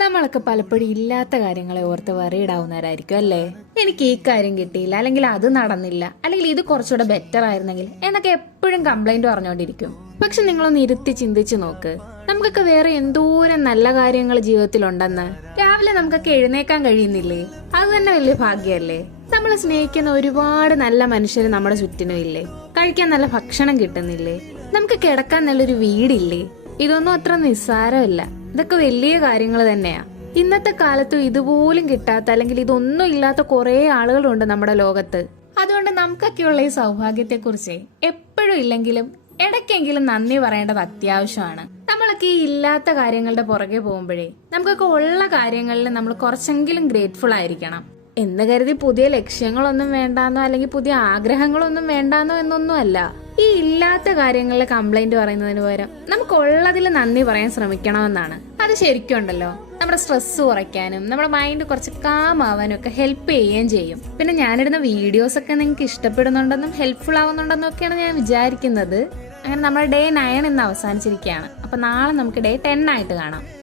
നമ്മളൊക്കെ പലപ്പോഴും ഇല്ലാത്ത കാര്യങ്ങളെ ഓർത്ത് വറിയിടാവുന്നവരായിരിക്കും അല്ലേ? എനിക്ക് ഈ കാര്യം കിട്ടിയില്ല, അല്ലെങ്കിൽ അത് നടന്നില്ല, അല്ലെങ്കിൽ ഇത് കുറച്ചുകൂടെ ബെറ്റർ ആയിരുന്നെങ്കിൽ എന്നൊക്കെ എപ്പോഴും കംപ്ലൈന്റ് പറഞ്ഞുകൊണ്ടിരിക്കും. പക്ഷെ നിങ്ങളൊന്ന് ഇരുത്തി ചിന്തിച്ചു നോക്ക്, നമുക്കൊക്കെ വേറെ എന്തോരം നല്ല കാര്യങ്ങൾ ജീവിതത്തിലുണ്ടെന്ന്. രാവിലെ നമുക്കൊക്കെ എഴുന്നേക്കാൻ കഴിയുന്നില്ലേ? അത് തന്നെ വലിയ ഭാഗ്യല്ലേ? നമ്മൾ സ്നേഹിക്കുന്ന ഒരുപാട് നല്ല മനുഷ്യര് നമ്മുടെ ചുറ്റിനും ഇല്ലേ? കഴിക്കാൻ നല്ല ഭക്ഷണം കിട്ടുന്നില്ലേ? നമുക്ക് കിടക്കാൻ നല്ലൊരു വീടില്ലേ? ഇതൊന്നും അത്ര നിസ്സാരമല്ല. ഇതൊക്കെ വലിയ കാര്യങ്ങൾ തന്നെയാ. ഇന്നത്തെ കാലത്തും ഇതുപോലും കിട്ടാത്ത, അല്ലെങ്കിൽ ഇതൊന്നും ഇല്ലാത്ത കുറെ ആളുകളുണ്ട് നമ്മുടെ ലോകത്ത്. അതുകൊണ്ട് നമുക്കൊക്കെയുള്ള ഈ സൗഭാഗ്യത്തെ കുറിച്ച് എപ്പോഴും ഇല്ലെങ്കിലും ഇടയ്ക്കെങ്കിലും നന്ദി പറയേണ്ടത് അത്യാവശ്യമാണ്. നമ്മളൊക്കെ ഈ ഇല്ലാത്ത കാര്യങ്ങളുടെ പുറകെ പോകുമ്പോഴേ നമുക്കൊക്കെ ഉള്ള കാര്യങ്ങളിൽ നമ്മൾ കുറച്ചെങ്കിലും ഗ്രേറ്റ്ഫുൾ ആയിരിക്കണം. എന്ന് കരുതി പുതിയ ലക്ഷ്യങ്ങളൊന്നും വേണ്ടാന്നോ, അല്ലെങ്കിൽ പുതിയ ആഗ്രഹങ്ങളൊന്നും വേണ്ടാന്നോ എന്നൊന്നും അല്ല. ഈ ഇല്ലാത്ത കാര്യങ്ങളിലെ കംപ്ലൈന്റ് പറയുന്നതിന് പകരം നമുക്ക് ഉള്ളതിൽ നന്ദി പറയാൻ ശ്രമിക്കണമെന്നാണ്. അത് ശരിക്കും ഉണ്ടല്ലോ, നമ്മുടെ സ്ട്രെസ് കുറയ്ക്കാനും നമ്മുടെ മൈൻഡ് കുറച്ച് കാം ആവാനും ഒക്കെ ഹെൽപ്പ് ചെയ്യുകയും ചെയ്യും. പിന്നെ ഞാനിടുന്ന വീഡിയോസ് ഒക്കെ നിങ്ങൾക്ക് ഇഷ്ടപ്പെടുന്നുണ്ടെന്നും ഹെൽപ്ഫുൾ ആവുന്നുണ്ടെന്നും ഒക്കെയാണ് ഞാൻ വിചാരിക്കുന്നത്. അങ്ങനെ നമ്മുടെ ഡേ 9 ഇന്ന് അവസാനിച്ചിരിക്കുകയാണ്. അപ്പൊ നാളെ നമുക്ക് ഡേ 10 ആയിട്ട് കാണാം.